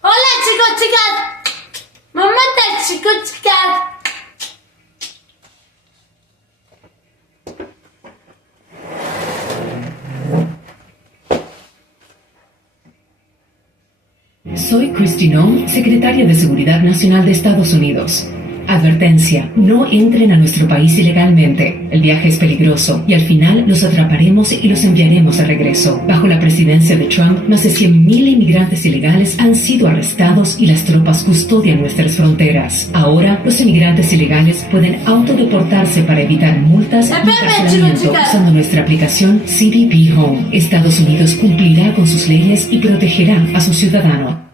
Hola chicos, chicas. Mamá está chicos, chicas. Soy Kristi Noem, secretaria de Seguridad Nacional de Estados Unidos. Advertencia, no entren a nuestro país ilegalmente. El viaje es peligroso y al final los atraparemos y los enviaremos de regreso. Bajo la presidencia de Trump, más de 100,000 inmigrantes ilegales han sido arrestados y las tropas custodian nuestras fronteras. Ahora, los inmigrantes ilegales pueden autodeportarse para evitar multas y encarcelamiento usando nuestra aplicación CBP Home. Estados Unidos cumplirá con sus leyes y protegerá a sus ciudadanos.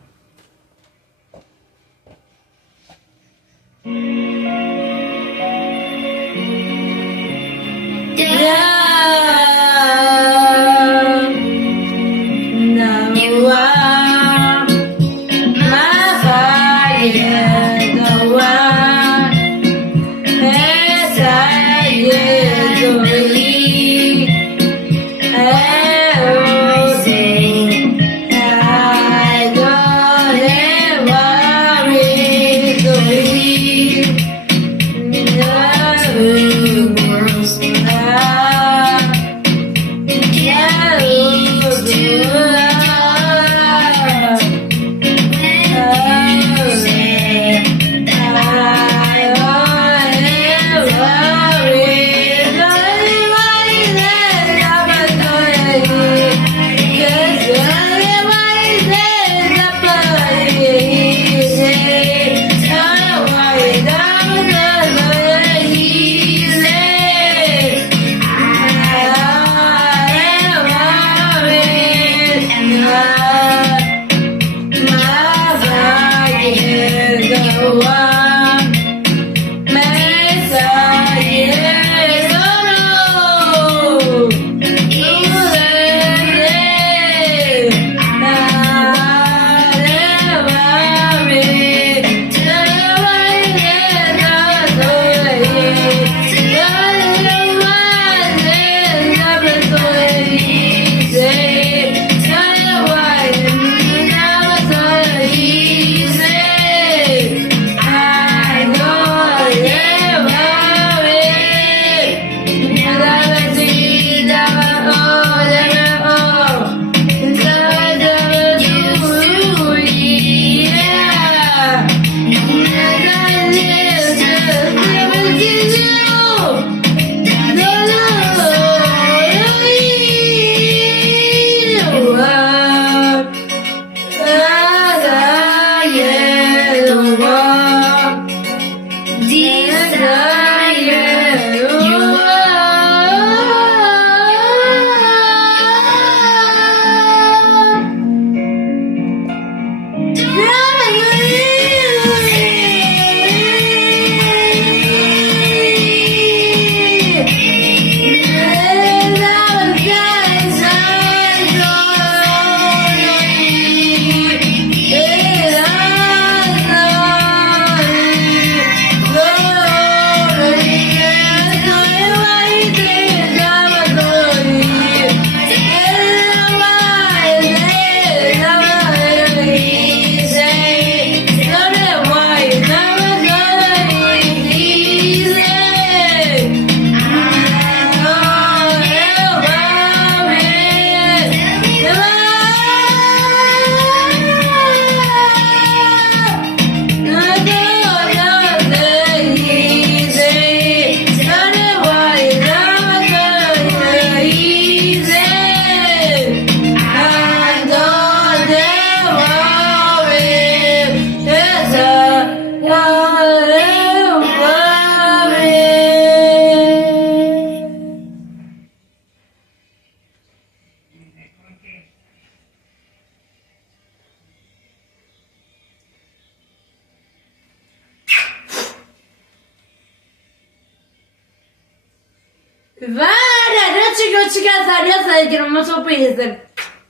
Váralo chicos, chicas, adiós, que no me supe.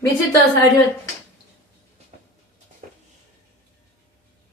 Besitos, adiós.